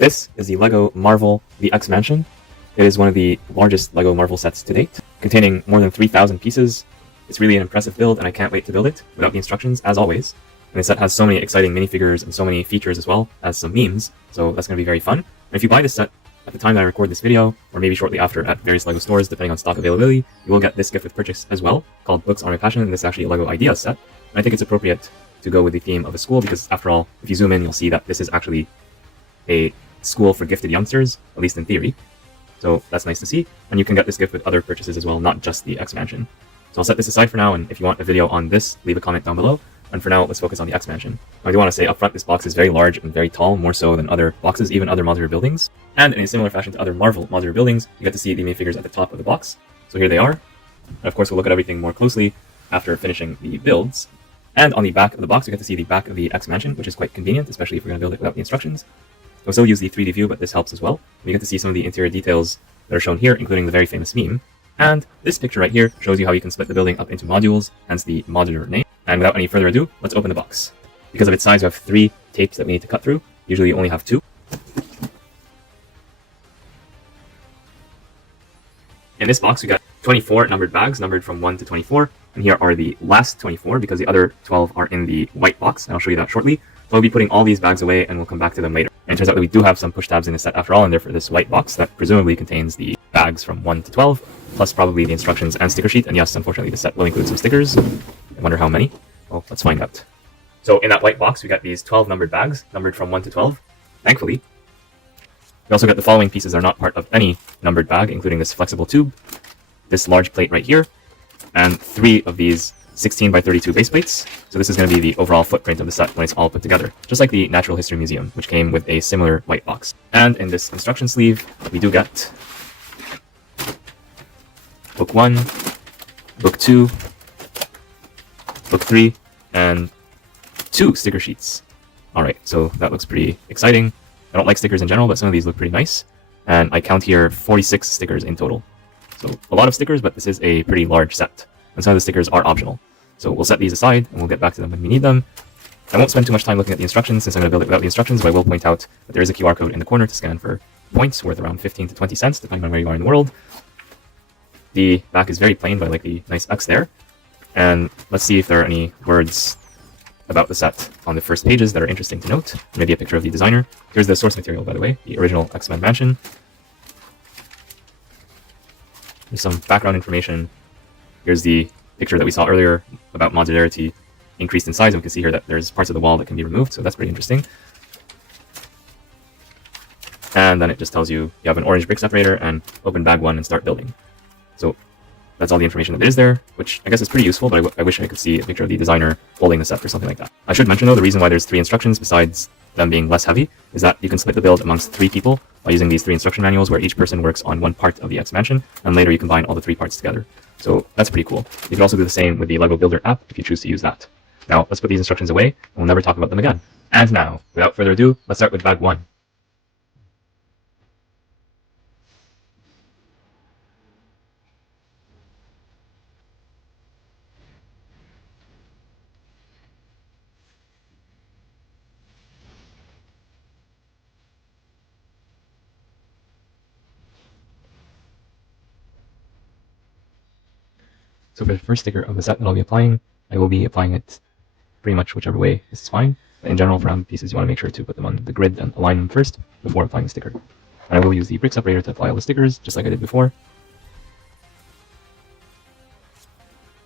This is the LEGO Marvel The X Mansion. It is one of the largest LEGO Marvel sets to date, containing more than 3,000 pieces. It's really an impressive build, and I can't wait to build it without the instructions, as always. And the set has so many exciting minifigures and so many features as well as some memes, so that's going to be very fun. And if you buy this set at the time that I record this video, or maybe shortly after at various LEGO stores, depending on stock availability, you will get this gift with purchase as well, called Books on My Passion, and this is actually a LEGO Ideas set. And I think it's appropriate to go with the theme of a school, because after all, if you zoom in, you'll see that this is actually a school for gifted youngsters, at least in theory. So that's nice to see, and you can get this gift with other purchases as well, not just the X Mansion. So I'll set this aside for now, and if you want a video on this, leave a comment down below. And for now, let's focus on the X Mansion. I do want to say up front, this box is very large and very tall, more so than other boxes, even other modular buildings. And in a similar fashion to other Marvel modular buildings, you get to see the minifigures at the top of the box. So here they are. And of course, we'll look at everything more closely after finishing the builds. And on the back of the box, you get to see the back of the X Mansion, which is quite convenient, especially if we're going to build it without the instructions. We'll still use the 3D view, but this helps as well. We get to see some of the interior details that are shown here, including the very famous meme. And this picture right here shows you how you can split the building up into modules, hence the modular name. And without any further ado, let's open the box. Because of its size, we have 3 tapes that we need to cut through. Usually you only have 2. In this box, we got 24 numbered bags, numbered from 1 to 24. And here are the last 24, because the other 12 are in the white box, and I'll show you that shortly. So I'll be putting all these bags away, and we'll come back to them later. And it turns out that we do have some push tabs in the set after all, and therefore this white box that presumably contains the bags from 1 to 12, plus probably the instructions and sticker sheet. And yes, unfortunately, the set will include some stickers. I wonder how many. Well, let's find out. So in that white box, we got these 12 numbered bags, numbered from 1 to 12, thankfully. We also got the following pieces that are not part of any numbered bag, including this flexible tube, this large plate right here, and 3 of these 16 by 32 base plates. So this is going to be the overall footprint of the set when it's all put together, just like the Natural History Museum, which came with a similar white box. And in this instruction sleeve, we do get Book 1, Book 2, Book 3, and 2 sticker sheets. Alright, so that looks pretty exciting. I don't like stickers in general, but some of these look pretty nice. And I count here 46 stickers in total. So a lot of stickers, but this is a pretty large set. And some of the stickers are optional. So we'll set these aside, and we'll get back to them when we need them. I won't spend too much time looking at the instructions, since I'm going to build it without the instructions, but I will point out that there is a QR code in the corner to scan for points worth around 15 to 20 cents, depending on where you are in the world. The back is very plain, but I like the nice X there. And let's see if there are any words about the set on the first pages that are interesting to note. Maybe a picture of the designer. Here's the source material, by the way, the original X-Men Mansion. There's some background information. Here's the picture that we saw earlier about modularity increased in size, and we can see here that there's parts of the wall that can be removed, so that's pretty interesting. And then it just tells you have an orange brick separator and open bag 1 and start building. So that's all the information that is there, which I guess is pretty useful, but I wish I could see a picture of the designer holding the set or something like that. I should mention though, the reason why there's 3 instructions besides them being less heavy is that you can split the build amongst 3 people by using these 3 instruction manuals where each person works on one part of the X Mansion, and later you combine all the 3 parts together. So that's pretty cool. You can also do the same with the LEGO Builder app if you choose to use that. Now, let's put these instructions away, and we'll never talk about them again. And now, without further ado, let's start with bag 1. So for the first sticker of the set that I'll be applying, I will be applying it pretty much whichever way is fine. But in general, for round pieces, you want to make sure to put them on the grid and align them first before applying the sticker. And I will use the brick separator to apply all the stickers, just like I did before.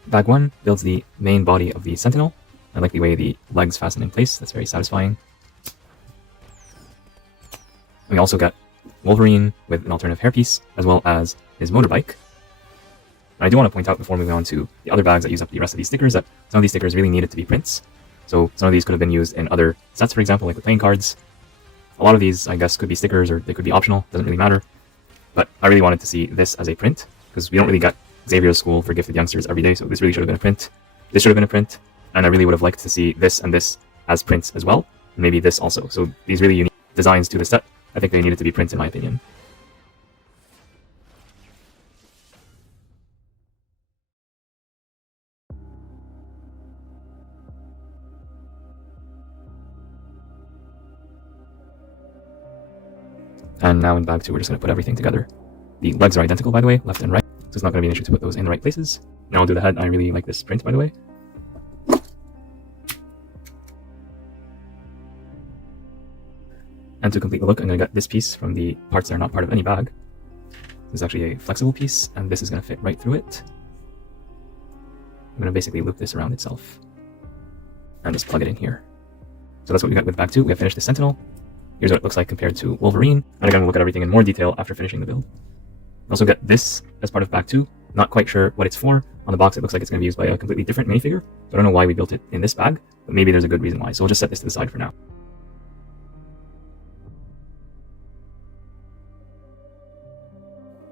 Bag 1 builds the main body of the sentinel. I like the way the legs fasten in place, that's very satisfying. We also got Wolverine with an alternative hairpiece, as well as his motorbike. And I do want to point out before moving on to the other bags that use up the rest of these stickers that some of these stickers really needed to be prints. So some of these could have been used in other sets, for example, like the playing cards. A lot of these, I guess, could be stickers or they could be optional, doesn't really matter. But I really wanted to see this as a print, because we don't really get Xavier's School for Gifted Youngsters every day, so this really should have been a print. This should have been a print, and I really would have liked to see this and this as prints as well, and maybe this also. So these really unique designs to the set, I think they needed to be prints in my opinion. And now in bag 2, we're just going to put everything together. The legs are identical, by the way, left and right, so it's not going to be an issue to put those in the right places. Now I'll do the head. I really like this print, by the way. And to complete the look, I'm going to get this piece from the parts that are not part of any bag. This is actually a flexible piece, and this is going to fit right through it. I'm going to basically loop this around itself and just plug it in here. So that's what we got with bag 2. We have finished the Sentinel. Here's what it looks like compared to Wolverine. And again, we'll look at everything in more detail after finishing the build. Also get this as part of bag 2. Not quite sure what it's for. On the box, it looks like it's going to be used by a completely different minifigure. So I don't know why we built it in this bag, but maybe there's a good reason why. So we'll just set this to the side for now.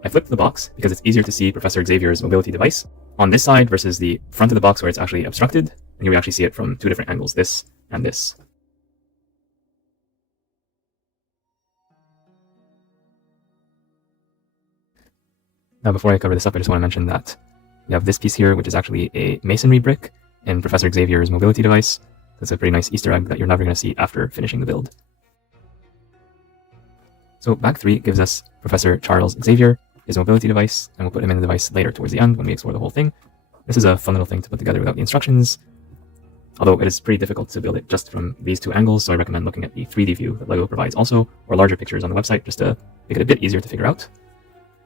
I flipped the box because it's easier to see Professor Xavier's mobility device on this side versus the front of the box where it's actually obstructed. And you actually see it from two different angles, this and this. Now, before I cover this up, I just want to mention that we have this piece here, which is actually a masonry brick in Professor Xavier's mobility device. That's a pretty nice Easter egg that you're never going to see after finishing the build. So bag 3 gives us Professor Charles Xavier, his mobility device, and we'll put him in the device later towards the end when we explore the whole thing. This is a fun little thing to put together without the instructions, although it is pretty difficult to build it just from these two angles, so I recommend looking at the 3D view that LEGO provides also, or larger pictures on the website, just to make it a bit easier to figure out.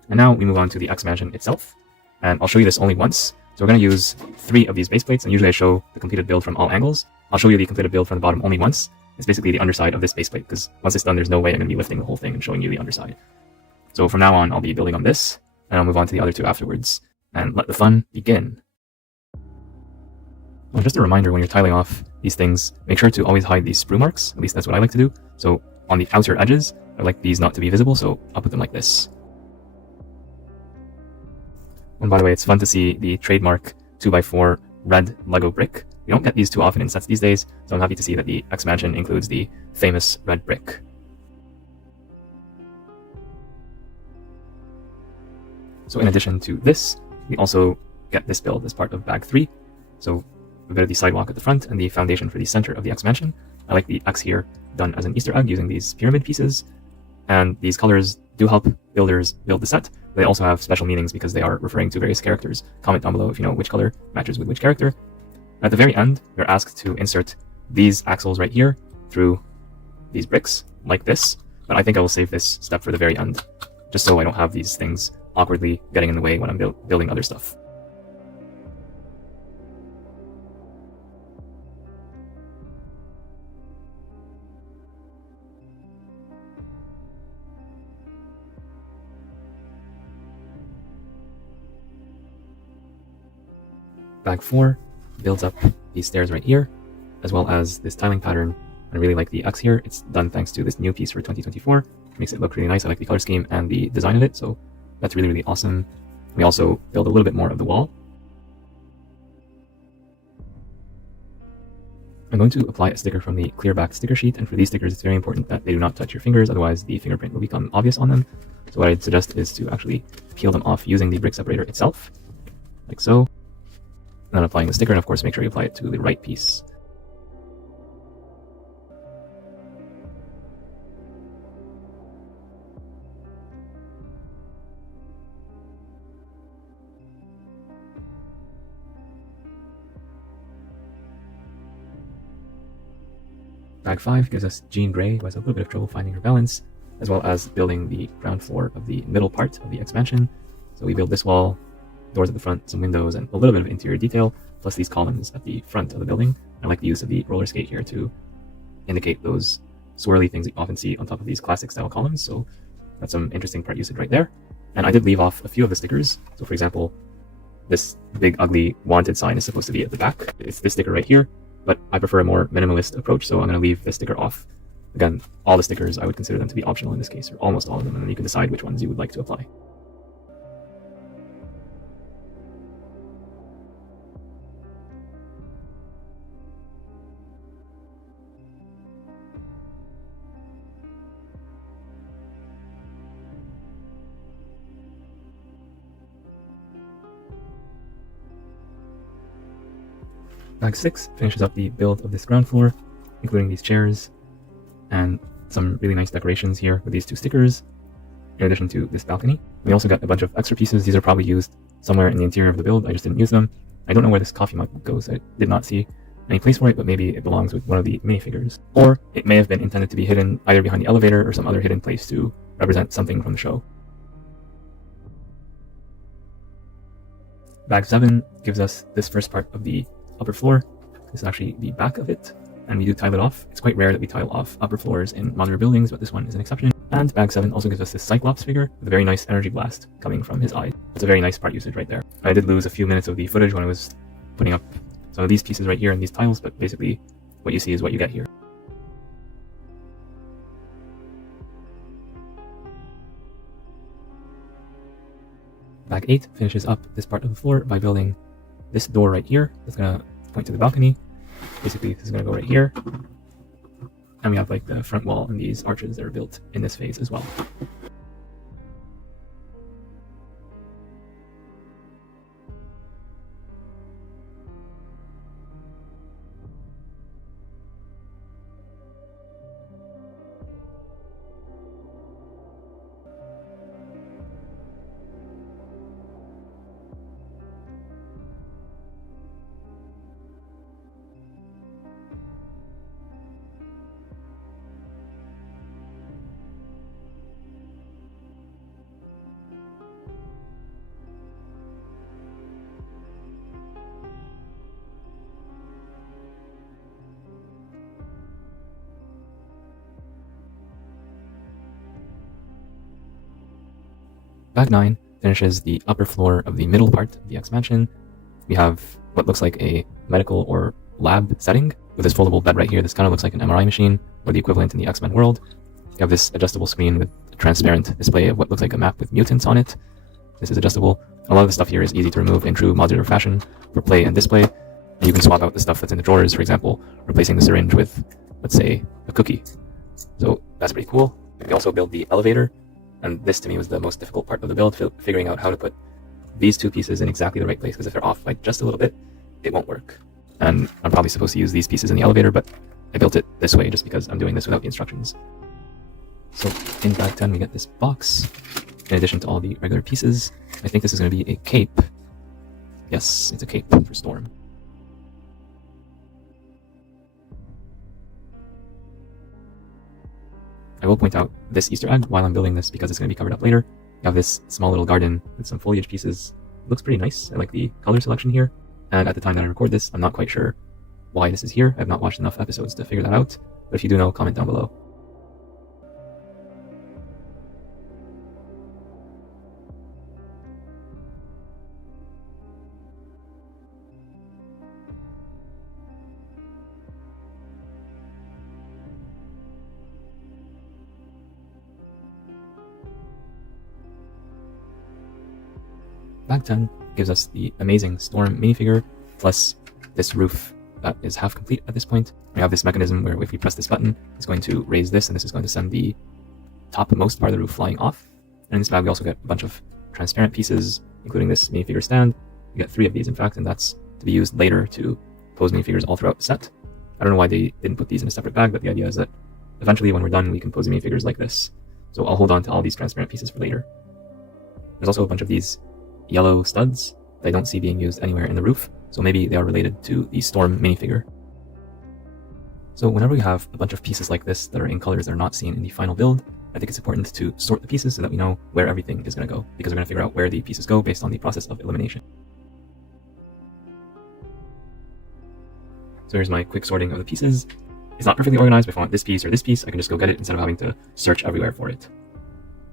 And now we move on to the X Mansion itself, and I'll show you this only once. So we're going to use 3 of these base plates, and usually I show the completed build from all angles. I'll show you the completed build from the bottom only once. It's basically the underside of this base plate, because once it's done, there's no way I'm going to be lifting the whole thing and showing you the underside. So from now on, I'll be building on this, and I'll move on to the other 2 afterwards, and let the fun begin. Well, just a reminder, when you're tiling off these things, make sure to always hide these sprue marks. At least that's what I like to do. So on the outer edges, I like these not to be visible, so I'll put them like this. And by the way, it's fun to see the trademark 2x4 red LEGO brick. We don't get these too often in sets these days, so I'm happy to see that the X Mansion includes the famous red brick. So in addition to this, we also get this build as part of bag 3. So a bit of the sidewalk at the front and the foundation for the center of the X Mansion. I like the X here done as an Easter egg using these pyramid pieces. And these colors do help builders build the set. They also have special meanings because they are referring to various characters. Comment down below if you know which color matches with which character. At the very end, you're asked to insert these axles right here through these bricks, like this. But I think I will save this step for the very end, just so I don't have these things awkwardly getting in the way when I'm building other stuff. Bag 4 builds up these stairs right here, as well as this tiling pattern. I really like the X here. It's done thanks to this new piece for 2024. It makes it look really nice. I like the color scheme and the design of it, so that's really, really awesome. We also build a little bit more of the wall. I'm going to apply a sticker from the clear back sticker sheet, and for these stickers, it's very important that they do not touch your fingers, otherwise the fingerprint will become obvious on them. So what I'd suggest is to actually peel them off using the brick separator itself, like so. And then applying the sticker, and of course make sure you apply it to the right piece. Bag 5 gives us Jean Grey, who has a little bit of trouble finding her balance, as well as building the ground floor of the middle part of the X Mansion. So we build this wall, doors at the front, some windows, and a little bit of interior detail, plus these columns at the front of the building. I like the use of the roller skate here to indicate those swirly things that you often see on top of these classic style columns, so that's some interesting part usage right there. And I did leave off a few of the stickers. So for example, this big ugly wanted sign is supposed to be at the back. It's this sticker right here, but I prefer a more minimalist approach, so I'm going to leave this sticker off. Again, all the stickers, I would consider them to be optional in this case, or almost all of them, and then you can decide which ones you would like to apply. Bag 6 finishes up the build of this ground floor, including these chairs, and some really nice decorations here with these two stickers, in addition to this balcony. We also got a bunch of extra pieces. These are probably used somewhere in the interior of the build. I just didn't use them. I don't know where this coffee mug goes. I did not see any place for it, but maybe it belongs with one of the minifigures. Or it may have been intended to be hidden either behind the elevator or some other hidden place to represent something from the show. Bag 7 gives us this first part of the upper floor. This is actually the back of it, and we do tile it off. It's quite rare that we tile off upper floors in modular buildings, but this one is an exception. And Bag 7 also gives us this Cyclops figure with a very nice energy blast coming from his eye. It's a very nice part usage right there. I did lose a few minutes of the footage when I was putting up some of these pieces right here and these tiles, but basically what you see is what you get here. Bag 8 finishes up this part of the floor by building this door right here. That's going to point to the balcony. Basically, this is going to go right here. And we have like the front wall and these arches that are built in this phase as well. Bag 9 finishes the upper floor of the middle part of the X Mansion. We have what looks like a medical or lab setting with this foldable bed right here. This kind of looks like an MRI machine, or the equivalent in the X-Men world. You have this adjustable screen with a transparent display of what looks like a map with mutants on it. This is adjustable. A lot of the stuff here is easy to remove in true modular fashion for play and display. And you can swap out the stuff that's in the drawers, for example, replacing the syringe with, let's say, a cookie. So that's pretty cool. We also build the elevator. And this to me was the most difficult part of the build, figuring out how to put these two pieces in exactly the right place, because if they're off like just a little bit, it won't work. And I'm probably supposed to use these pieces in the elevator, but I built it this way just because I'm doing this without the instructions. So in Bag 10 we get this box, in addition to all the regular pieces. I think this is going to be a cape. Yes, it's a cape for Storm. I will point out this Easter egg while I'm building this because it's going to be covered up later. You have this small little garden with some foliage pieces. It looks pretty nice. I like the color selection here. And at the time that I record this, I'm not quite sure why this is here. I have not watched enough episodes to figure that out. But if you do know, comment down below. Bag 10 gives us the amazing Storm minifigure, plus this roof that is half complete at this point. We have this mechanism where if we press this button, it's going to raise this, and this is going to send the topmost part of the roof flying off. And in this bag we also get a bunch of transparent pieces, including this minifigure stand. We get 3 of these in fact, and that's to be used later to pose minifigures all throughout the set. I don't know why they didn't put these in a separate bag, but the idea is that eventually when we're done we can pose minifigures like this. So I'll hold on to all these transparent pieces for later. There's also a bunch of these yellow studs that I don't see being used anywhere in the roof, so maybe they are related to the Storm minifigure. So whenever we have a bunch of pieces like this that are in colors that are not seen in the final build, I think it's important to sort the pieces so that we know where everything is going to go, because we're going to figure out where the pieces go based on the process of elimination. So here's my quick sorting of the pieces. It's not perfectly organized, but if I want this piece or this piece, I can just go get it instead of having to search everywhere for it.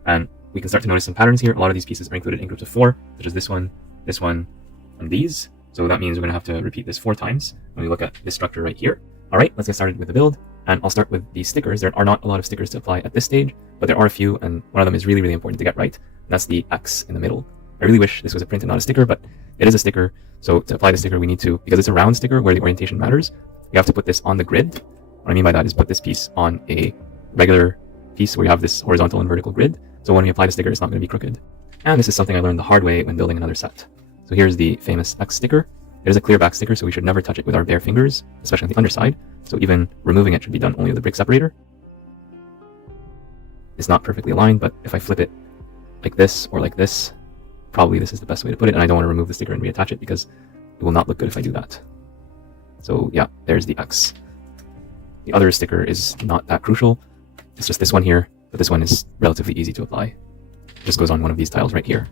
And we can start to notice some patterns here. A lot of these pieces are included in groups of 4, such as this one, and these. So that means we're going to have to repeat this 4 times when we look at this structure right here. All right, let's get started with the build. And I'll start with the stickers. There are not a lot of stickers to apply at this stage, but there are a few, and one of them is really, really important to get right. And that's the X in the middle. I really wish this was a print and not a sticker, but it is a sticker. So to apply the sticker, we need to, because it's a round sticker where the orientation matters, we have to put this on the grid. What I mean by that is put this piece on a regular piece where you have this horizontal and vertical grid. So when we apply the sticker, it's not going to be crooked. And this is something I learned the hard way when building another set. So here's the famous X sticker. It is a clear back sticker, so we should never touch it with our bare fingers, especially on the underside. So even removing it should be done only with a brick separator. is not perfectly aligned, but if I flip it like this or like this, probably this is the best way to put it, and I don't want to remove the sticker and reattach it because it will not look good if I do that. So yeah, there's the X. The other sticker is not that crucial. It's just this one here, but this one is relatively easy to apply. It just goes on one of these tiles right here.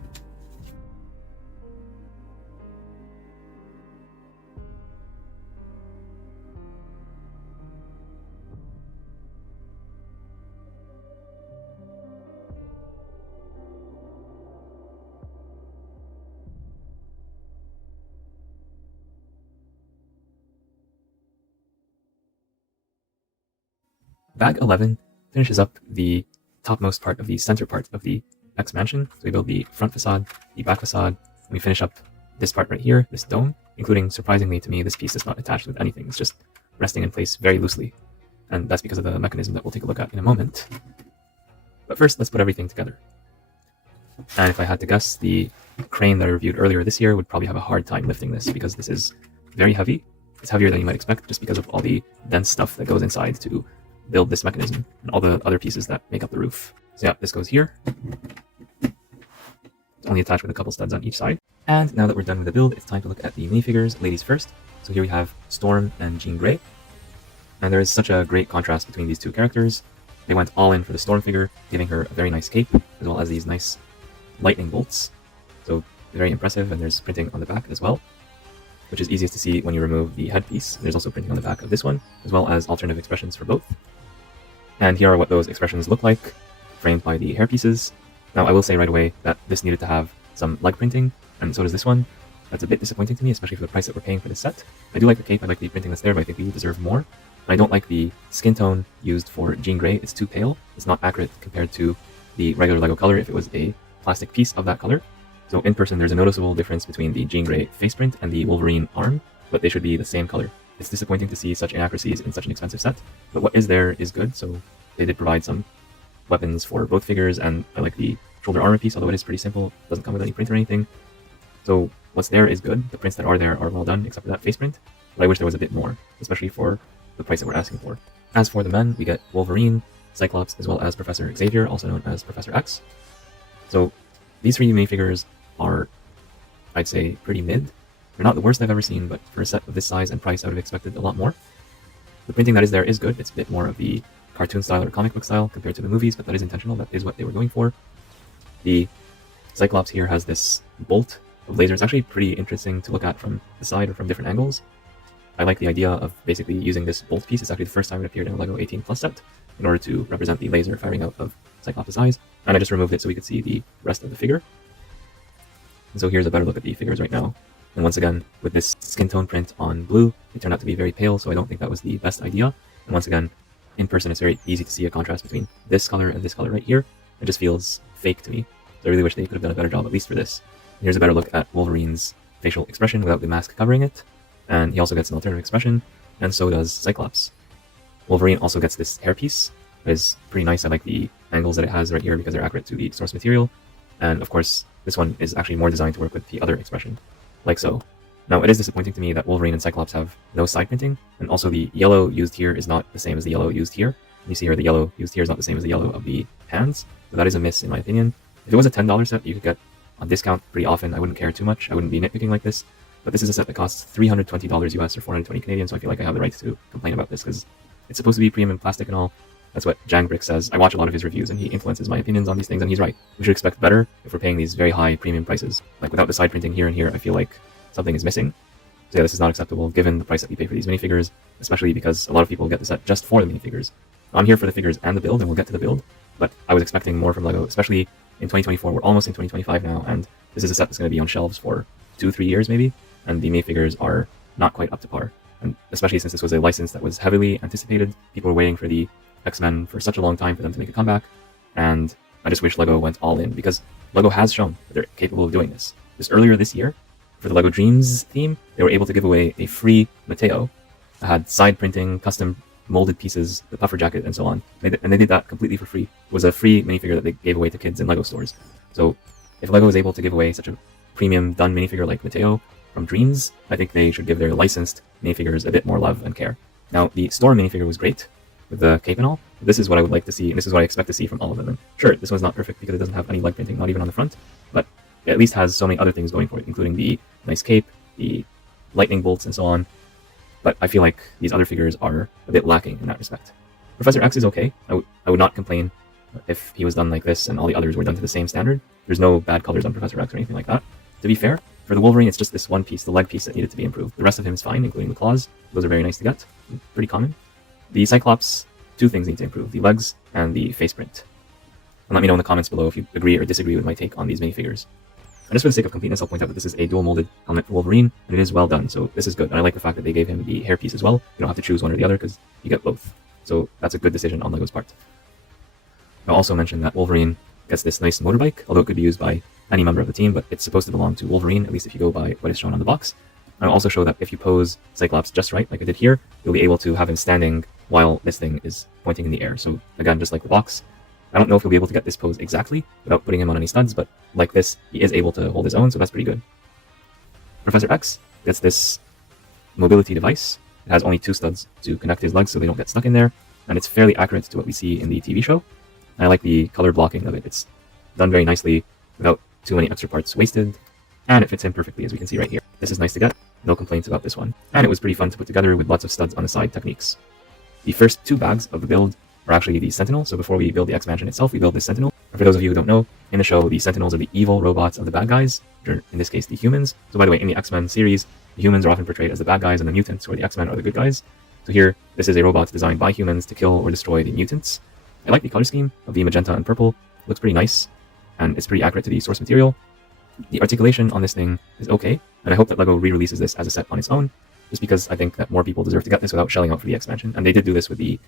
Bag 11 finishes up the topmost part of the center part of the X mansion. So we build the front facade, the back facade, and we finish up this part right here, this dome, including, surprisingly to me, this piece is not attached with anything. It's just resting in place very loosely. And that's because of the mechanism that we'll take a look at in a moment. But first, let's put everything together. And if I had to guess, the crane that I reviewed earlier this year would probably have a hard time lifting this because this is very heavy. It's heavier than you might expect just because of all the dense stuff that goes inside to build this mechanism and all the other pieces that make up the roof. So yeah, this goes here. It's only attached with a couple studs on each side. And now that we're done with the build, it's time to look at the minifigures, ladies first. So here we have Storm and Jean Grey. And there is such a great contrast between these two characters. They went all in for the Storm figure, giving her a very nice cape, as well as these nice lightning bolts. So very impressive, and there's printing on the back as well, which is easiest to see when you remove the headpiece. There's also printing on the back of this one, as well as alternative expressions for both. And here are what those expressions look like, framed by the hairpieces. Now, I will say right away that this needed to have some leg printing, and so does this one. That's a bit disappointing to me, especially for the price that we're paying for this set. I do like the cape, I like the printing that's there, but I think we deserve more. I don't like the skin tone used for Jean Grey. It's too pale. It's not accurate compared to the regular LEGO color if it was a plastic piece of that color. So in person, there's a noticeable difference between the Jean Grey face print and the Wolverine arm, but they should be the same color. It's disappointing to see such inaccuracies in such an expensive set, but what is there is good, so they did provide some weapons for both figures, and I like the shoulder armor piece, although it is pretty simple. It doesn't come with any print or anything. So what's there is good. The prints that are there are well done, except for that face print, but I wish there was a bit more, especially for the price that we're asking for. As for the men, we get Wolverine, Cyclops, as well as Professor Xavier, also known as Professor X. So these three minifigures are, I'd say, pretty mid. They're not the worst I've ever seen, but for a set of this size and price, I would have expected a lot more. The printing that is there is good. It's a bit more of the cartoon style or comic book style compared to the movies, but that is intentional. That is what they were going for. The Cyclops here has this bolt of laser. It's actually pretty interesting to look at from the side or from different angles. I like the idea of basically using this bolt piece. It's actually the first time it appeared in a LEGO 18 Plus set in order to represent the laser firing out of Cyclops' eyes. And I just removed it so we could see the rest of the figure. And so here's a better look at the figures right now. And once again, with this skin tone print on blue, it turned out to be very pale, so I don't think that was the best idea. And once again, in person, it's very easy to see a contrast between this color and this color right here. It just feels fake to me. So I really wish they could have done a better job, at least for this. And here's a better look at Wolverine's facial expression without the mask covering it. And he also gets an alternative expression, and so does Cyclops. Wolverine also gets this hairpiece. It is pretty nice. I like the angles that it has right here because they're accurate to the source material. And of course, this one is actually more designed to work with the other expression, like so. Now, it is disappointing to me that Wolverine and Cyclops have no side printing, and also the yellow used here is not the same as the yellow used here. You see here the yellow used here is not the same as the yellow of the hands, so that is a miss in my opinion. If it was a $10 set, you could get on discount pretty often. I wouldn't care too much. I wouldn't be nitpicking like this. But this is a set that costs $320 US or 420 Canadian, so I feel like I have the right to complain about this because it's supposed to be premium plastic and all. That's what Jangbrick says. I watch a lot of his reviews and he influences my opinions on these things, and he's right. We should expect better if we're paying these very high premium prices. Like without the side printing here and here, I feel like something is missing. So yeah, this is not acceptable given the price that we pay for these minifigures, especially because a lot of people get the set just for the minifigures. I'm here for the figures and the build, and we'll get to the build, but I was expecting more from LEGO, especially in 2024. We're almost in 2025 now, and this is a set that's going to be on shelves for 2-3 years maybe, and the minifigures are not quite up to par. And especially since this was a license that was heavily anticipated, people were waiting for the X-Men for such a long time for them to make a comeback, and I just wish LEGO went all in, because LEGO has shown that they're capable of doing this. Just earlier this year, for the LEGO Dreams theme, they were able to give away a free Mateo that had side printing, custom molded pieces, the puffer jacket, and so on. And they did that completely for free. It was a free minifigure that they gave away to kids in LEGO stores. So if LEGO is able to give away such a premium done minifigure like Mateo from Dreams, I think they should give their licensed minifigures a bit more love and care. Now, the Storm minifigure was great with the cape and all, This is what I would like to see, and this is what I expect to see from all of them. And sure, this one's not perfect because it doesn't have any leg printing, not even on the front, but it at least has so many other things going for it, including the nice cape, the lightning bolts, and so on. But I feel like these other figures are a bit lacking in that respect. Professor X is okay. I would not complain if he was done like this and all the others were done to the same standard. There's no bad colors on Professor X or anything like that. To be fair, for the Wolverine, it's just this one piece, the leg piece, that needed to be improved. The rest of him is fine, including the claws. Those are very nice to get. Pretty common. The Cyclops, two things need to improve, the legs and the face print. And let me know in the comments below if you agree or disagree with my take on these minifigures. And just for the sake of completeness, I'll point out that this is a dual molded helmet for Wolverine, and it is well done, so this is good. And I like the fact that they gave him the hairpiece as well. You don't have to choose one or the other because you get both. So that's a good decision on LEGO's part. I'll also mention that Wolverine gets this nice motorbike, although it could be used by any member of the team, but it's supposed to belong to Wolverine, at least if you go by what is shown on the box. And I'll also show that if you pose Cyclops just right, like I did here, you'll be able to have him standing while this thing is pointing in the air. So again, just like the box, I don't know if you'll be able to get this pose exactly without putting him on any studs, but like this, he is able to hold his own, so that's pretty good. Professor X gets this mobility device. It has only 2 studs to connect his legs so they don't get stuck in there, and it's fairly accurate to what we see in the TV show. And I like the color blocking of it. It's done very nicely without too many extra parts wasted, and it fits in perfectly as we can see right here. This is nice to get, no complaints about this one. And it was pretty fun to put together with lots of studs on the side techniques. The first 2 bags of the build are actually the Sentinel, so before we build the X-Mansion itself, we build this Sentinel. And for those of you who don't know, in the show, the Sentinels are the evil robots of the bad guys, or in this case, the humans. So by the way, in the X-Men series, the humans are often portrayed as the bad guys, and the mutants, or the X-Men, are the good guys. So here, this is a robot designed by humans to kill or destroy the mutants. I like the color scheme of the magenta and purple. It looks pretty nice, and it's pretty accurate to the source material. The articulation on this thing is okay, and I hope that LEGO re-releases this as a set on its own, just because I think that more people deserve to get this without shelling out for the X-Mansion. And they did do this with the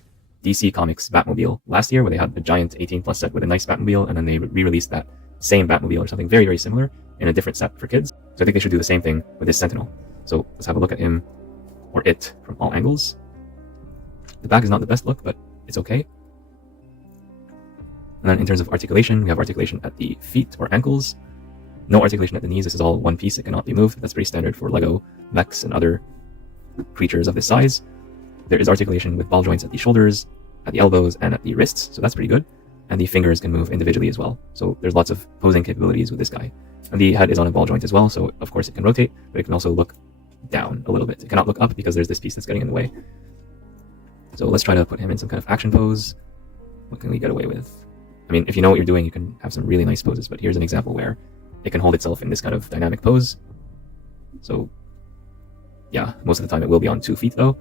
DC Comics Batmobile last year, where they had a giant 18+ set with a nice Batmobile, and then they re-released that same Batmobile or something very, very similar in a different set for kids. So I think they should do the same thing with this Sentinel. So let's have a look at him, or it, from all angles. The back is not the best look, but it's okay. And then in terms of articulation, we have articulation at the feet or ankles. No articulation at the knees. This is all one piece. It cannot be moved. That's pretty standard for LEGO mechs and other creatures of this size. There is articulation with ball joints at the shoulders, at the elbows, and at the wrists, so that's pretty good. And the fingers can move individually as well. So there's lots of posing capabilities with this guy. And the head is on a ball joint as well, so of course it can rotate, but it can also look down a little bit. It cannot look up because there's this piece that's getting in the way. So let's try to put him in some kind of action pose. What can we get away with? I mean, if you know what you're doing, you can have some really nice poses, but here's an example where it can hold itself in this kind of dynamic pose. So yeah, most of the time it will be on 2 feet though.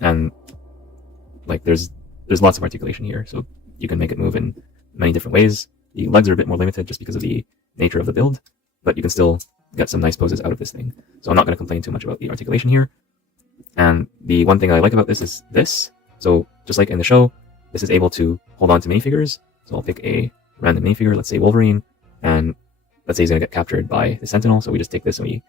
And like there's lots of articulation here, so you can make it move in many different ways. The legs are a bit more limited just because of the nature of the build, but you can still get some nice poses out of this thing. So I'm not going to complain too much about the articulation here. And the one thing I like about this is this. So just like in the show, this is able to hold on to minifigures. So I'll pick a random minifigure, let's say Wolverine, and let's say he's going to get captured by the Sentinel. So we just take this and we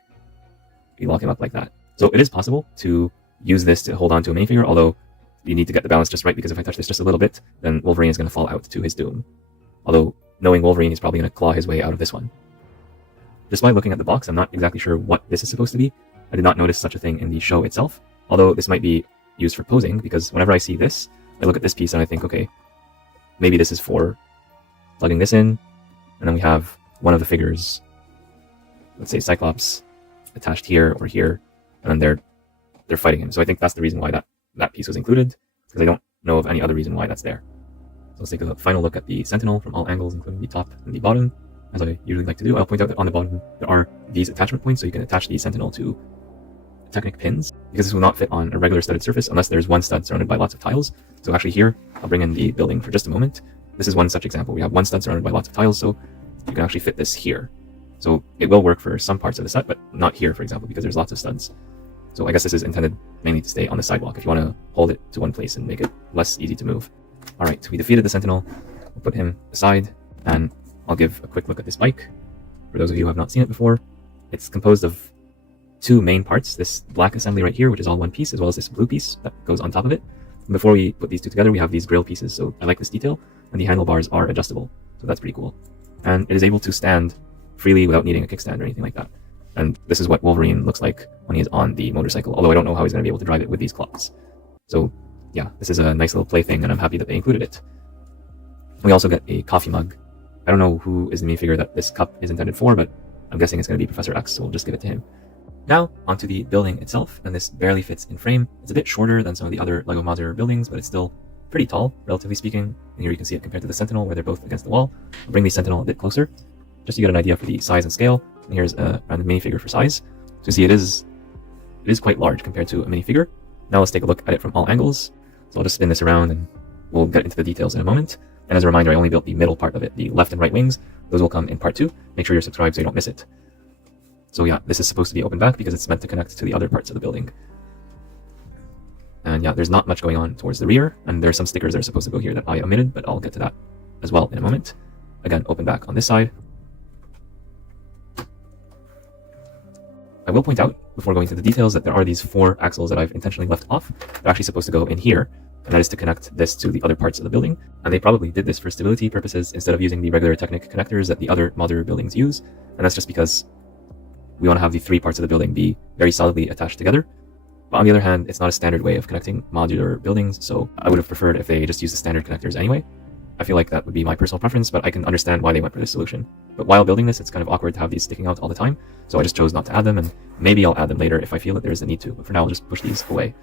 lock him up like that. So it is possible to use this to hold on to a minifigure, although you need to get the balance just right, because if I touch this just a little bit, then Wolverine is going to fall out to his doom. Although, knowing Wolverine, he's probably going to claw his way out of this one. Just by looking at the box, I'm not exactly sure what this is supposed to be. I did not notice such a thing in the show itself, although this might be used for posing, because whenever I see this, I look at this piece and I think, okay, maybe this is for plugging this in, and then we have one of the figures, let's say Cyclops, attached here or here, and then they're fighting him. So I think that's the reason why that piece was included, because I don't know of any other reason why that's there. So let's take a final look at the Sentinel from all angles, including the top and the bottom, as I usually like to do. I'll point out that on the bottom there are these attachment points, so you can attach the Sentinel to Technic pins, because this will not fit on a regular studded surface unless there's one stud surrounded by lots of tiles. So actually here, I'll bring in the building for just a moment. This is one such example. We have one stud surrounded by lots of tiles, so you can actually fit this here. So it will work for some parts of the set, but not here, for example, because there's lots of studs. So I guess this is intended mainly to stay on the sidewalk if you want to hold it to one place and make it less easy to move. Alright, we defeated the Sentinel. We'll put him aside, and I'll give a quick look at this bike. For those of you who have not seen it before, it's composed of 2 main parts, this black assembly right here, which is all one piece, as well as this blue piece that goes on top of it. And before we put these 2 together, we have these grill pieces, so I like this detail, and the handlebars are adjustable, so that's pretty cool. And it is able to stand freely without needing a kickstand or anything like that. And this is what Wolverine looks like when he is on the motorcycle, although I don't know how he's going to be able to drive it with these claws. So yeah, this is a nice little plaything, and I'm happy that they included it. We also get a coffee mug. I don't know who is the minifigure that this cup is intended for, but I'm guessing it's going to be Professor X, so we'll just give it to him. Now, onto the building itself, and this barely fits in frame. It's a bit shorter than some of the other LEGO modular buildings, but it's still pretty tall, relatively speaking. And here you can see it compared to the Sentinel, where they're both against the wall. I'll bring the Sentinel a bit closer, just to get an idea for the size and scale. And here's a random minifigure for size. So you see it is quite large compared to a minifigure. Now let's take a look at it from all angles. So I'll just spin this around, and we'll get into the details in a moment. And as a reminder, I only built the middle part of it, the left and right wings. Those will come in part 2. Make sure you're subscribed so you don't miss it. So yeah, this is supposed to be open back because it's meant to connect to the other parts of the building. And yeah, there's not much going on towards the rear, and there are some stickers that are supposed to go here that I omitted, but I'll get to that as well in a moment. Again, open back on this side. I will point out, before going into the details, that there are these 4 axles that I've intentionally left off. They're actually supposed to go in here, and that is to connect this to the other parts of the building. And they probably did this for stability purposes instead of using the regular Technic connectors that the other modular buildings use. And that's just because we want to have the 3 parts of the building be very solidly attached together. But on the other hand, it's not a standard way of connecting modular buildings, so I would have preferred if they just used the standard connectors anyway. I feel like that would be my personal preference, but I can understand why they went for this solution. But while building this, it's kind of awkward to have these sticking out all the time, so I just chose not to add them, and maybe I'll add them later if I feel that there is a need to, but for now I'll just push these away.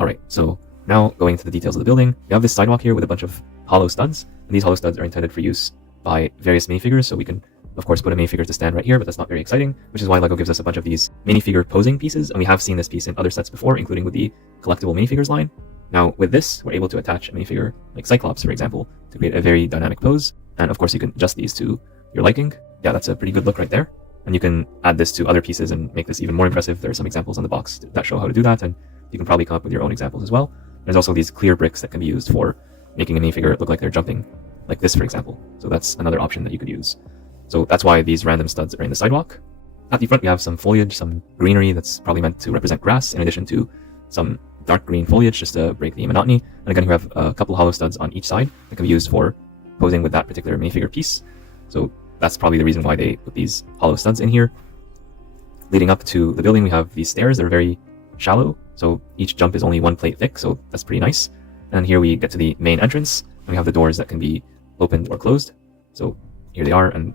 Alright, so now going into the details of the building, we have this sidewalk here with a bunch of hollow studs, and these hollow studs are intended for use by various minifigures, so we can of course put a minifigure to stand right here, but that's not very exciting, which is why LEGO gives us a bunch of these minifigure posing pieces, and we have seen this piece in other sets before, including with the collectible minifigures line. Now with this, we're able to attach a minifigure like Cyclops, for example, to create a very dynamic pose, and of course you can adjust these to your liking. Yeah, that's a pretty good look right there, and you can add this to other pieces and make this even more impressive. There are some examples on the box that show how to do that, and you can probably come up with your own examples as well. There's also these clear bricks that can be used for making a minifigure look like they're jumping, like this for example, so that's another option that you could use. So that's why these random studs are in the sidewalk. At the front we have some foliage, some greenery that's probably meant to represent grass, in addition to some dark green foliage just to break the monotony. And again, we have a couple hollow studs on each side that can be used for posing with that particular minifigure piece. So that's probably the reason why they put these hollow studs in here. Leading up to the building, we have these stairs that are very shallow, so each jump is only 1 plate thick, so that's pretty nice. And here we get to the main entrance, and we have the doors that can be opened or closed. So here they are, and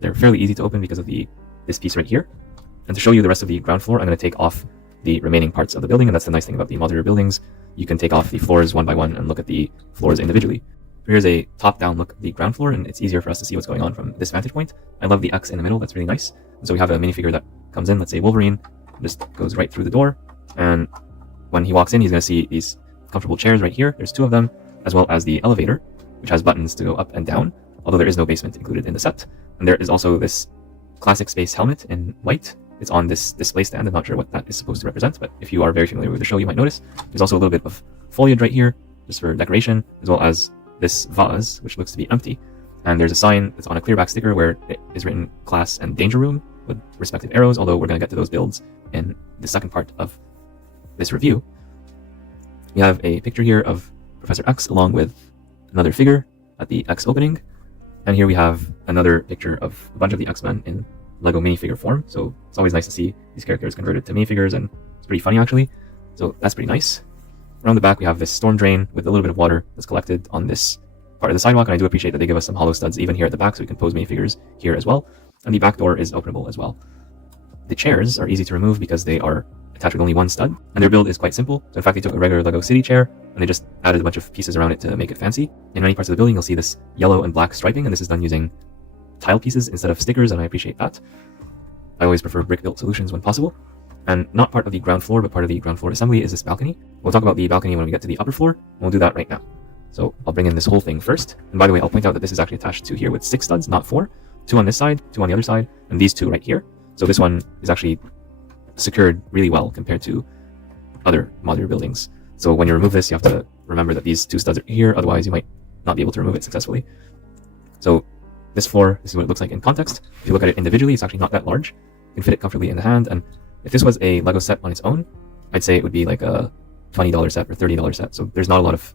they're fairly easy to open because of this piece right here. And to show you the rest of the ground floor, I'm going to take off the remaining parts of the building, and that's the nice thing about the modular buildings. You can take off the floors one by one and look at the floors individually. Here's a top-down look at the ground floor, and it's easier for us to see what's going on from this vantage point. I love the X in the middle, that's really nice. And so we have a minifigure that comes in, let's say Wolverine, just goes right through the door, and when he walks in, he's going to see these comfortable chairs right here. There's 2 of them, as well as the elevator, which has buttons to go up and down, although there is no basement included in the set. And there is also this classic space helmet in white. It's on this display stand. I'm not sure what that is supposed to represent, but if you are very familiar with the show, you might notice. There's also a little bit of foliage right here, just for decoration, as well as this vase, which looks to be empty. And there's a sign that's on a clearback sticker where it is written class and danger room with respective arrows, although we're going to get to those builds in the second part of this review. We have a picture here of Professor X along with another figure at the X opening. And here we have another picture of a bunch of the X-Men in LEGO minifigure form. So it's always nice to see these characters converted to minifigures, and it's pretty funny actually. So that's pretty nice. Around the back we have this storm drain with a little bit of water that's collected on this part of the sidewalk, and I do appreciate that they give us some hollow studs even here at the back so we can pose minifigures here as well. And the back door is openable as well. The chairs are easy to remove because they are attached with only 1 stud, and their build is quite simple. So in fact, they took a regular LEGO City chair and they just added a bunch of pieces around it to make it fancy. In many parts of the building, you'll see this yellow and black striping, and this is done using tile pieces instead of stickers, and I appreciate that. I always prefer brick-built solutions when possible. And not part of the ground floor, but part of the ground floor assembly is this balcony. We'll talk about the balcony when we get to the upper floor, and we'll do that right now. So I'll bring in this whole thing first. And by the way, I'll point out that this is actually attached to here with 6 studs, not 4. 2 on this side, 2 on the other side, and these 2 right here. So this one is actually secured really well compared to other modular buildings. So when you remove this, you have to remember that these 2 studs are here, otherwise you might not be able to remove it successfully. So this floor, this is what it looks like in context. If you look at it individually, it's actually not that large. You can fit it comfortably in the hand, and if this was a LEGO set on its own, I'd say it would be like a $20 set or $30 set. So there's not a lot of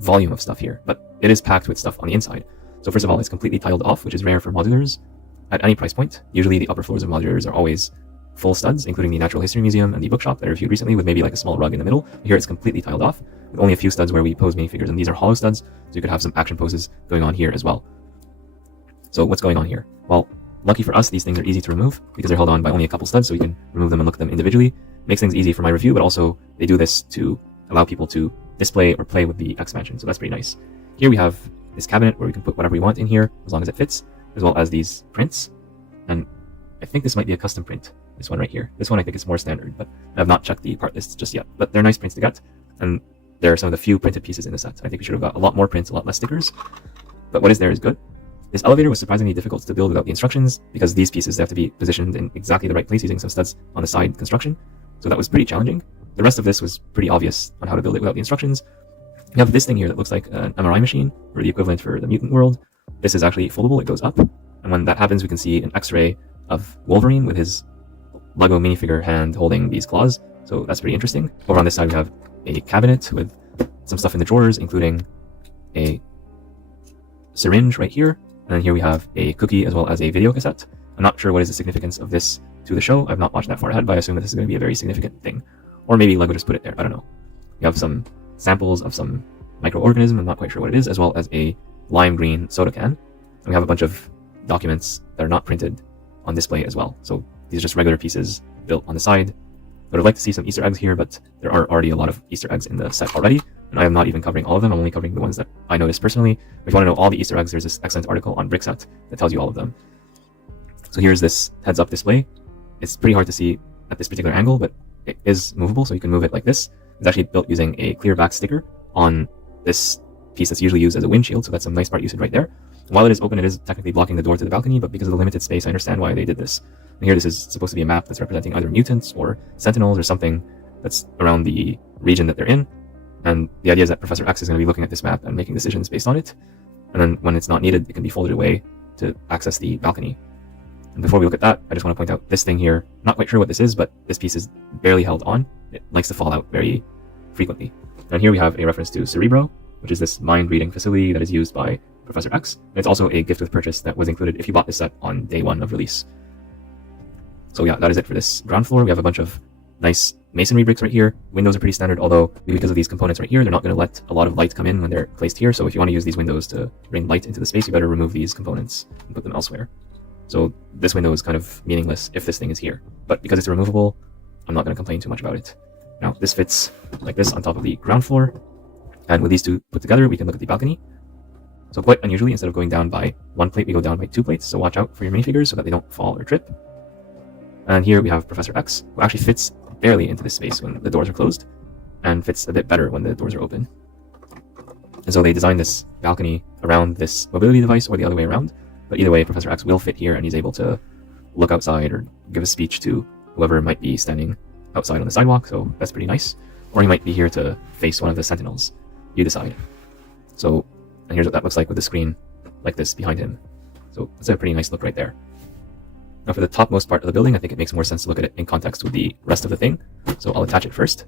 volume of stuff here, but it is packed with stuff on the inside. So first of all, it's completely tiled off, which is rare for modulars at any price point. Usually the upper floors of modulars are always full studs, including the Natural History Museum and the bookshop that I reviewed recently, with maybe like a small rug in the middle. Here it's completely tiled off, with only a few studs where we pose minifigures, and these are hollow studs, so you could have some action poses going on here as well. So what's going on here? Well, lucky for us, these things are easy to remove because they're held on by only a couple studs, so we can remove them and look at them individually. Makes things easy for my review, but also they do this to allow people to display or play with the X Mansion, so that's pretty nice. Here we have this cabinet where we can put whatever we want in here as long as it fits, as well as these prints. And I think this might be a custom print, this one right here. This one I think is more standard, but I have not checked the part lists just yet. But they're nice prints to get, and there are some of the few printed pieces in the set. I think we should have got a lot more prints, a lot less stickers, but what is there is good. This elevator was surprisingly difficult to build without the instructions, because these pieces have to be positioned in exactly the right place using some studs on the side construction, so that was pretty challenging. The rest of this was pretty obvious on how to build it without the instructions. You have this thing here that looks like an MRI machine, or the equivalent for the mutant world. This is actually foldable, it goes up, and when that happens we can see an X-ray of Wolverine with his Lego minifigure hand holding these claws, so that's pretty interesting. Over on this side we have a cabinet with some stuff in the drawers, including a syringe right here, and then here we have a cookie as well as a video cassette. I'm not sure what is the significance of this to the show. I've not watched that far ahead, but I assume that this is going to be a very significant thing. Or maybe Lego just put it there, I don't know. We have some samples of some microorganism, I'm not quite sure what it is, as well as a lime green soda can. And we have a bunch of documents that are not printed on display as well. So these are just regular pieces built on the side. I would like to see some Easter eggs here, but there are already a lot of Easter eggs in the set already, and I am not even covering all of them. I'm only covering the ones that I noticed personally. If you want to know all the Easter eggs, there's this excellent article on Brickset that tells you all of them. So here's this heads-up display. It's pretty hard to see at this particular angle, but it is movable, so you can move it like this. It's actually built using a clear back sticker on this piece that's usually used as a windshield, so that's some nice part usage right there. And while it is open, it is technically blocking the door to the balcony, but because of the limited space, I understand why they did this. And here this is supposed to be a map that's representing either mutants or sentinels or something that's around the region that they're in. And the idea is that Professor X is going to be looking at this map and making decisions based on it. And then when it's not needed, it can be folded away to access the balcony. And before we look at that, I just want to point out this thing here. Not quite sure what this is, but this piece is barely held on. It likes to fall out very frequently. And here we have a reference to Cerebro, which is this mind-reading facility that is used by Professor X. And it's also a gift with purchase that was included if you bought this set on day one of release. So yeah, that is it for this ground floor. We have a bunch of nice masonry bricks right here. Windows are pretty standard, although because of these components right here, they're not going to let a lot of light come in when they're placed here. So if you want to use these windows to bring light into the space, you better remove these components and put them elsewhere. So this window is kind of meaningless if this thing is here, but because it's removable, I'm not going to complain too much about it. Now this fits like this on top of the ground floor, and with these two put together, we can look at the balcony. So quite unusually, instead of going down by one plate, we go down by two plates, so watch out for your minifigures so that they don't fall or trip. And here we have Professor X, who actually fits barely into this space when the doors are closed, and fits a bit better when the doors are open. And so they designed this balcony around this mobility device, or the other way around. But either way, Professor X will fit here, and he's able to look outside or give a speech to whoever might be standing outside on the sidewalk, so that's pretty nice. Or he might be here to face one of the sentinels. You decide. So, and here's what that looks like with the screen like this behind him. So that's a pretty nice look right there. Now for the topmost part of the building, I think it makes more sense to look at it in context with the rest of the thing. So I'll attach it first.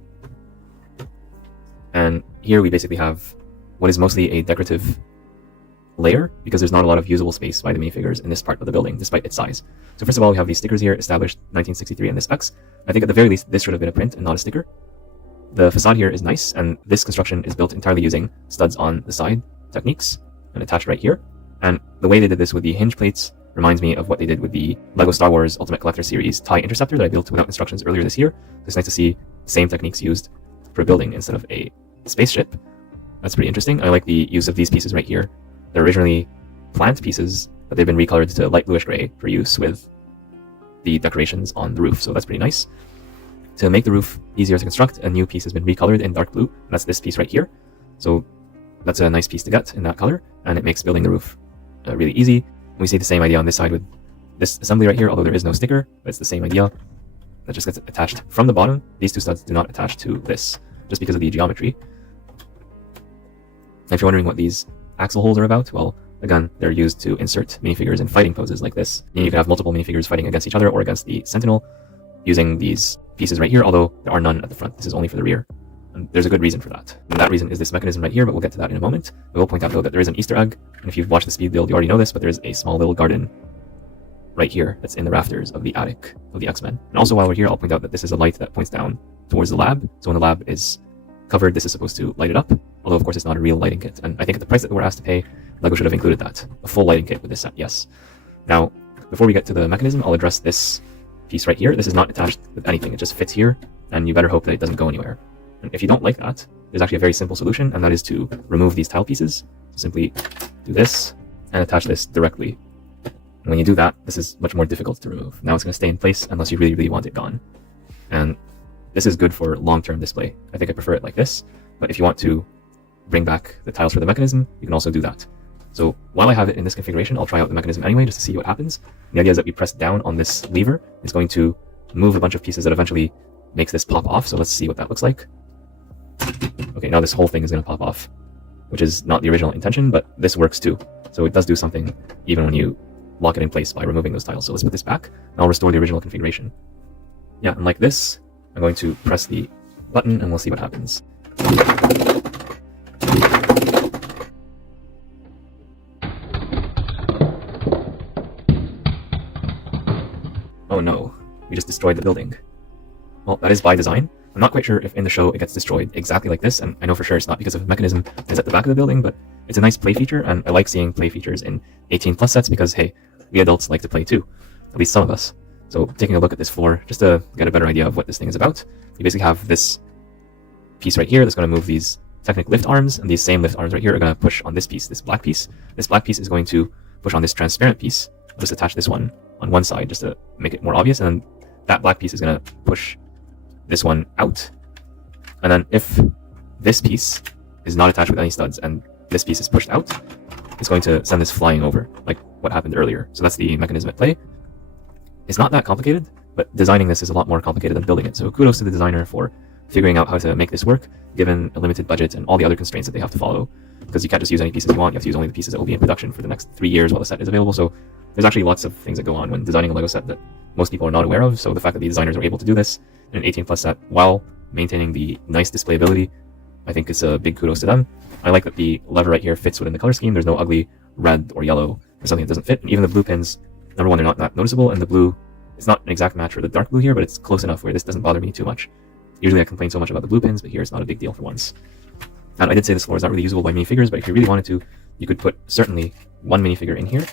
And here we basically have what is mostly a decorative layer, because there's not a lot of usable space by the minifigures in this part of the building, despite its size. So first of all, we have these stickers here, established 1963 and this X. I think at the very least, this should have been a print and not a sticker. The facade here is nice, and this construction is built entirely using studs on the side techniques and attached right here. And the way they did this with the hinge plates reminds me of what they did with the LEGO Star Wars Ultimate Collector Series TIE Interceptor that I built without instructions earlier this year. So it's nice to see the same techniques used for a building instead of a spaceship. That's pretty interesting. I like the use of these pieces right here. They're originally plant pieces, but they've been recolored to light bluish gray for use with the decorations on the roof, so that's pretty nice. To make the roof easier to construct, a new piece has been recolored in dark blue, and that's this piece right here. So that's a nice piece to get in that color, and it makes building the roof really easy. We see the same idea on this side with this assembly right here, although there is no sticker, but it's the same idea. That just gets attached from the bottom. These two studs do not attach to this, just because of the geometry. And if you're wondering what these axle holes are about, well, again, they're used to insert minifigures in fighting poses like this. And you can have multiple minifigures fighting against each other or against the sentinel using these pieces right here, although there are none at the front. This is only for the rear. And there's a good reason for that. And that reason is this mechanism right here, but we'll get to that in a moment. I will point out though that there is an Easter egg, and if you've watched the speed build, you already know this, but there's a small little garden right here that's in the rafters of the attic of the X-Men. And also while we're here, I'll point out that this is a light that points down towards the lab. So when the lab is covered, this is supposed to light it up, although of course it's not a real lighting kit. And I think at the price that we're asked to pay, LEGO should have included that. A full lighting kit with this set, yes. Now, before we get to the mechanism, I'll address this piece right here. This is not attached with anything, it just fits here, and you better hope that it doesn't go anywhere. And if you don't like that, there's actually a very simple solution, and that is to remove these tile pieces. So simply do this, and attach this directly. And when you do that, this is much more difficult to remove. Now it's going to stay in place unless you really, really want it gone. And this is good for long-term display. I think I prefer it like this, but if you want to bring back the tiles for the mechanism, you can also do that. So while I have it in this configuration, I'll try out the mechanism anyway, just to see what happens. And the idea is that we press down on this lever. It's going to move a bunch of pieces that eventually makes this pop off. So let's see what that looks like. Okay, now this whole thing is going to pop off, which is not the original intention, but this works too. So it does do something even when you lock it in place by removing those tiles. So let's put this back, and I'll restore the original configuration. Yeah, and like this, I'm going to press the button and we'll see what happens. Oh no, we just destroyed the building. Well, that is by design. I'm not quite sure if in the show it gets destroyed exactly like this, and I know for sure it's not because of a mechanism that's at the back of the building, but it's a nice play feature, and I like seeing play features in 18+ sets because, hey, we adults like to play too. At least some of us. So taking a look at this floor, just to get a better idea of what this thing is about, you basically have this piece right here that's going to move these Technic lift arms, and these same lift arms right here are going to push on this piece, this black piece. This black piece is going to push on this transparent piece. I'll just attach this one on one side just to make it more obvious, and then that black piece is going to push this one out. And then if this piece is not attached with any studs and this piece is pushed out, it's going to send this flying over, like what happened earlier. So that's the mechanism at play. It's not that complicated, but designing this is a lot more complicated than building it. So kudos to the designer for figuring out how to make this work, given a limited budget and all the other constraints that they have to follow. Because you can't just use any pieces you want, you have to use only the pieces that will be in production for the next 3 years while the set is available. So there's actually lots of things that go on when designing a LEGO set that most people are not aware of. So the fact that the designers are able to do this in an 18+ set while maintaining the nice displayability, I think is a big kudos to them. I like that the lever right here fits within the color scheme. There's no ugly red or yellow or something that doesn't fit. And even the blue pins, number one, they're not that noticeable, and the blue, it's not an exact match for the dark blue here, but it's close enough where this doesn't bother me too much. Usually I complain so much about the blue pins, but here it's not a big deal for once. And I did say this floor is not really usable by minifigures, but if you really wanted to, you could put certainly one minifigure in here,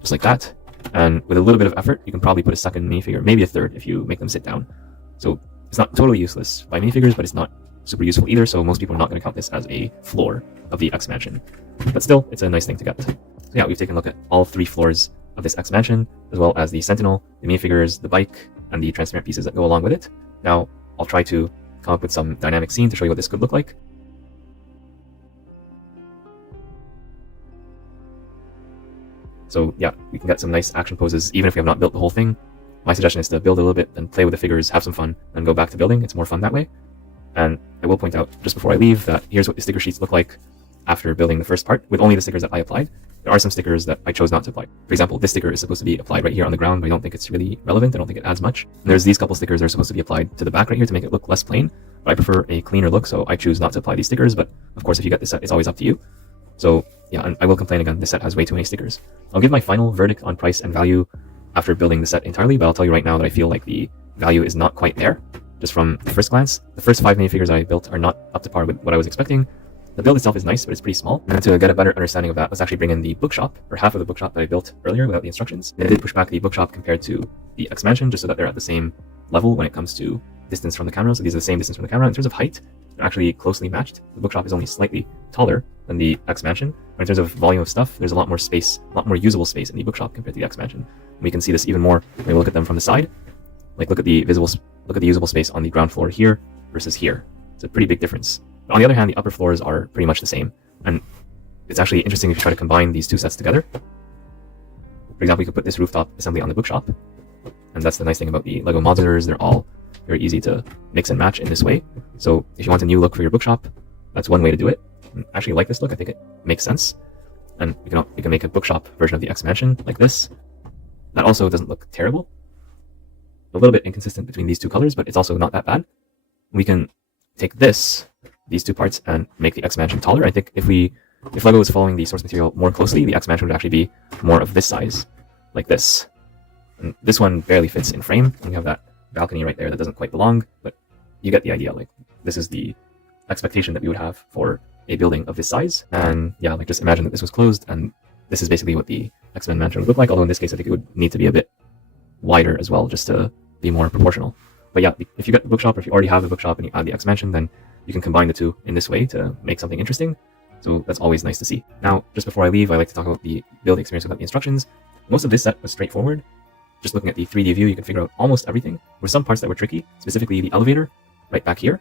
just like that. And with a little bit of effort, you can probably put a second minifigure, maybe a third if you make them sit down. So it's not totally useless by minifigures, but it's not super useful either, so most people are not going to count this as a floor of the X Mansion. But still, it's a nice thing to get. So yeah, we've taken a look at all 3 floors of this X Mansion, as well as the Sentinel, the minifigures, the bike, and the transparent pieces that go along with it. Now, I'll try to come up with some dynamic scene to show you what this could look like. So yeah, we can get some nice action poses even if we have not built the whole thing. My suggestion is to build a little bit and play with the figures, have some fun, and go back to building. It's more fun that way. And I will point out just before I leave that here's what the sticker sheets look like after building the first part with only the stickers that I applied. There are some stickers that I chose not to apply. For example, this sticker is supposed to be applied right here on the ground, but I don't think it's really relevant. I don't think it adds much. And there's these couple stickers that are supposed to be applied to the back right here to make it look less plain, but I prefer a cleaner look, so I choose not to apply these stickers. But of course, if you get this set, it's always up to you. So yeah, and I will complain again, this set has way too many stickers. I'll give my final verdict on price and value after building the set entirely, but I'll tell you right now that I feel like the value is not quite there. Just from the first glance, the first 5 minifigures I built are not up to par with what I was expecting. The build itself is nice, but it's pretty small. And to get a better understanding of that, let's actually bring in the bookshop, or half of the bookshop that I built earlier without the instructions. And I did push back the bookshop compared to the X Mansion, just so that they're at the same level when it comes to distance from the camera. So these are the same distance from the camera. In terms of height, they're actually closely matched. The bookshop is only slightly taller than the X Mansion. But in terms of volume of stuff, there's a lot more space, a lot more usable space in the bookshop compared to the X Mansion. And we can see this even more when we look at them from the side. Like look at the usable space on the ground floor here versus here. It's a pretty big difference. But on the other hand, the upper floors are pretty much the same. And it's actually interesting if you try to combine these 2 sets together. For example, you could put this rooftop assembly on the bookshop. And that's the nice thing about the LEGO monsters. They're all very easy to mix and match in this way. So if you want a new look for your bookshop, that's one way to do it. I actually like this look. I think it makes sense. And we can make a bookshop version of the X Mansion like this. That also doesn't look terrible. A little bit inconsistent between these 2 colors, but it's also not that bad. We can take these 2 parts and make the X Mansion taller. I think if LEGO was following the source material more closely, the X Mansion would actually be more of this size, like this. And this one barely fits in frame, and you have that balcony right there that doesn't quite belong, but you get the idea. Like, this is the expectation that we would have for a building of this size. And yeah, like, just imagine that this was closed, and this is basically what the X-Men mansion would look like, although in this case I think it would need to be a bit wider as well, just to be more proportional. But yeah, if you get the bookshop, or if you already have the bookshop and you add the X-Mansion, then you can combine the two in this way to make something interesting. So that's always nice to see. Now, just before I leave, I like to talk about the build experience without the instructions. Most of this set was straightforward. Just looking at the 3D view, you can figure out almost everything. There were some parts that were tricky, specifically the elevator right back here.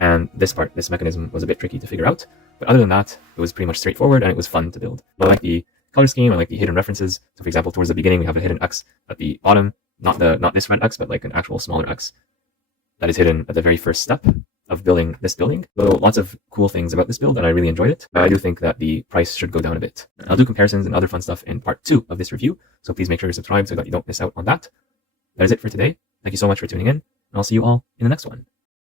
And this part, this mechanism, was a bit tricky to figure out. But other than that, it was pretty much straightforward, and it was fun to build. I like the color scheme, I like the hidden references. So for example, towards the beginning, we have a hidden X at the bottom. Not this red X, but like an actual smaller X that is hidden at the very first step of building this building. So lots of cool things about this build, and I really enjoyed it. I do think that the price should go down a bit. I'll do comparisons and other fun stuff in part 2 of this review, so please make sure to subscribe so that you don't miss out on that. That is it for today. Thank you so much for tuning in, and I'll see you all in the next one.